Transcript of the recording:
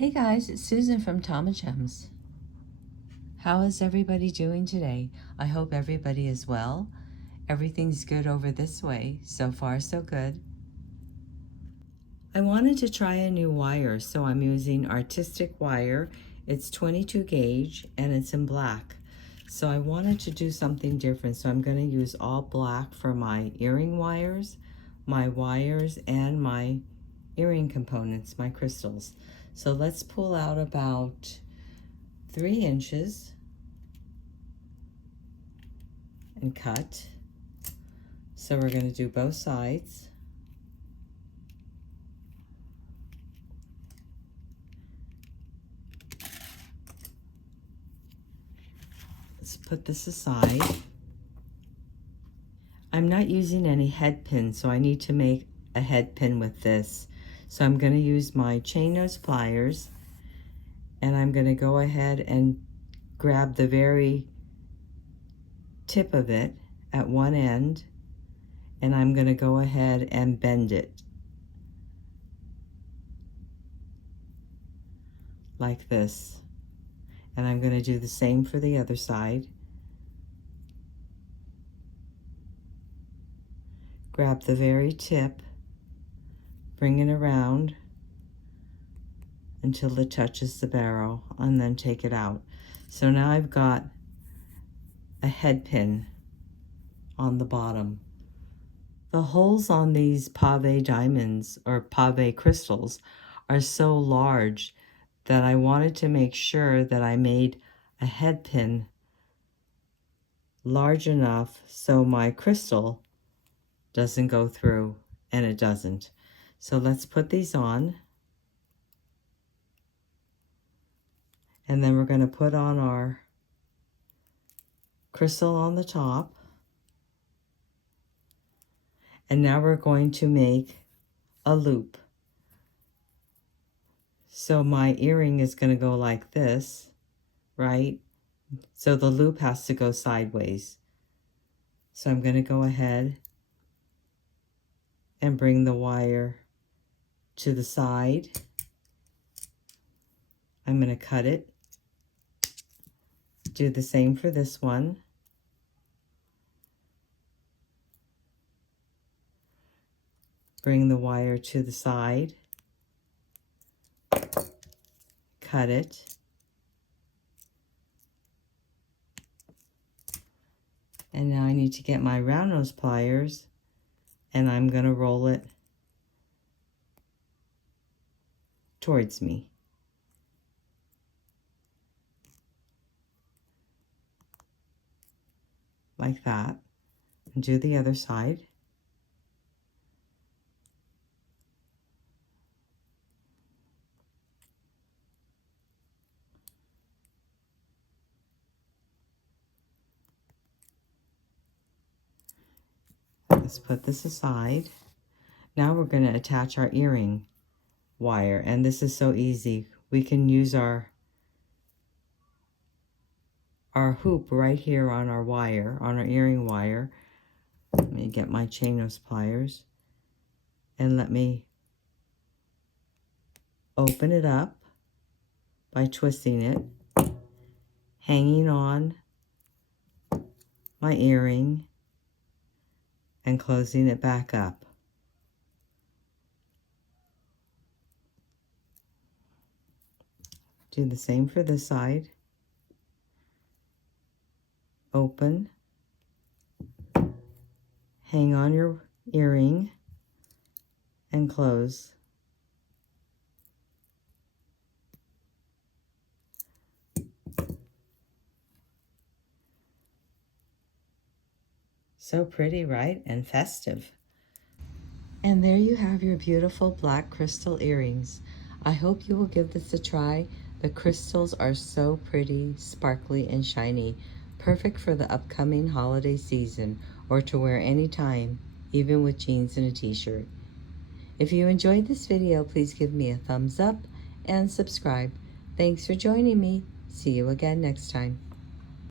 Hey guys, it's Susan from Tamagems. How is everybody doing today? I hope everybody is well. Everything's good over this way. So far, so good. I wanted to try a new wire, so I'm using artistic wire. It's 22 gauge and it's in black. So I wanted to do something different, so I'm going to use all black for my earring wires, and my earring components, my crystals. So let's pull out about 3 inches and cut. So we're going to do both sides. Let's put this aside. I'm not using any head pins, so I need to make a head pin with this. So I'm going to use my chain nose pliers, and I'm going to go ahead and grab the very tip of it at one end, and I'm going to go ahead and bend it like this. And I'm going to do the same for the other side. Grab the very tip, bring it around until it touches the barrel, and then take it out. So now I've got a head pin on the bottom. The holes on these pave diamonds or pave crystals are so large that I wanted to make sure that I made a head pin large enough so my crystal doesn't go through, and it doesn't. So let's put these on, and then we're going to put on our crystal on the top. And now we're going to make a loop. So my earring is going to go like this, right? So the loop has to go sideways. So I'm going to go ahead and bring the wire to the side. I'm going to cut it. Do the same for this one. Bring the wire to the side. Cut it. And now I need to get my round nose pliers, and I'm going to roll it towards me. Like that. And do the other side. Let's put this aside. Now we're going to attach our earring wire, and this is so easy. We can use our hoop right here on our wire, on our earring wire. Let me get my chain nose pliers, and let me open it up by twisting it, hanging on my earring, and closing it back up. Do the same for this side. Open, hang on your earring, and close. So pretty, right? And festive. And there you have your beautiful black crystal earrings. I hope you will give this a try. The crystals are so pretty, sparkly, and shiny. Perfect for the upcoming holiday season or to wear anytime, even with jeans and a t-shirt. If you enjoyed this video, please give me a thumbs up and subscribe. Thanks for joining me. See you again next time.